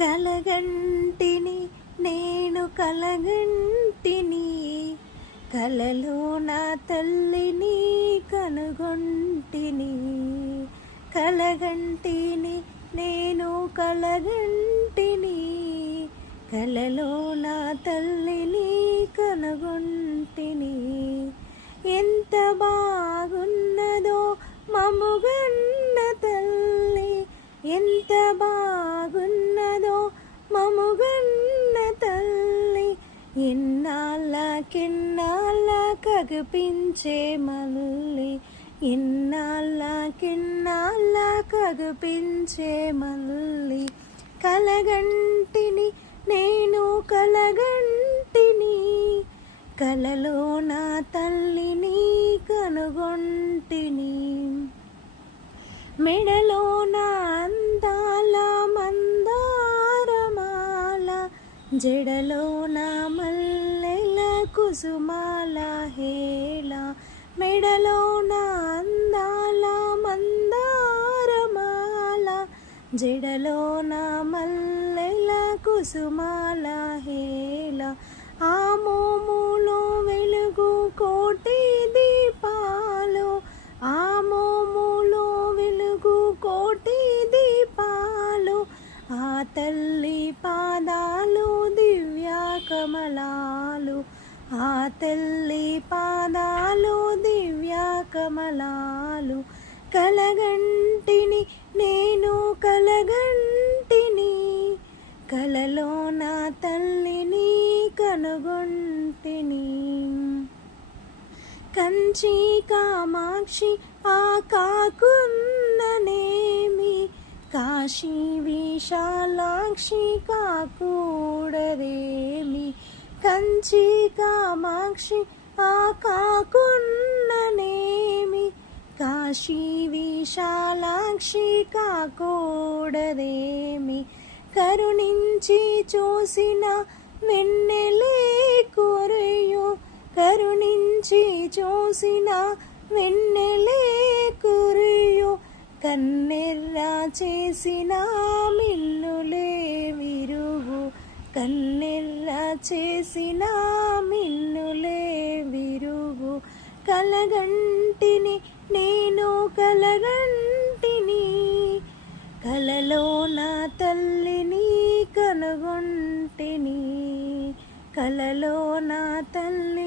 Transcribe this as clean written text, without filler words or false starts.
కలగంటిని నేను కలగంటిని, కలలో నా తల్లిని కనుగొంటిని. కలగంటిని నేను కలగంటిని, కలలో నా తల్లిని కనుగొంటిని. ఎంత బాగున్నదో మముగన్న తల్లి, ఎంత బాగున్నదో మముగన్న తల్లి. ఎన్నాళ్ళకెన్నాళ్ళ కగుపించే మల్లి, ఎన్నాళ్ళకెన్నాళ్ళ కగుపించే మల్లి. కలగంటిని నేను కలగంటిని, కలలో నా తల్లిని కనుగొంటిని. మెడలో నా అందాల మందారమాల, జడలో నా మల్లెల కుసుమాల హేళ. మెడలో నా అందాల మందారమాల, జడలో నా మల్లెల కుసుమాల హేళ. ఆ మోములో వెలుగు కోటి దీపాలు, ఆ మోములో వెలుగు కోటి దీపాలు. ఆ తల్లి పాదాలు దివ్య కమలాలు, ఆ తల్లి పాదాలు దివ్య కమలాలు. కలగంటిని నేను కలగంటిని, కలలో నా తల్లిని కనుగొంటిని. కంచి కామాక్షి ఆ కాకున్ననేమి, కాశీ విశాలాక్షి కాకూడదేమి. కంచి కామాక్షి ఆ కాకున్ననేమి, కాశీ విశాలాక్షి కాకూడదేమి. కరుణించి చూసిన వెన్నెలే కురియు, కరుణించి చూసిన వెన్నెలే కురియు. కన్నెర్ర చేసిన మిన్నులే విరుగు, కన్నెర్ర చేసిన మిన్నులే విరుగు. కలగంటిని నేను కలగంటిని, కలలో నా తల్లిని కనుగొంటిని, కలలో నా తల్లి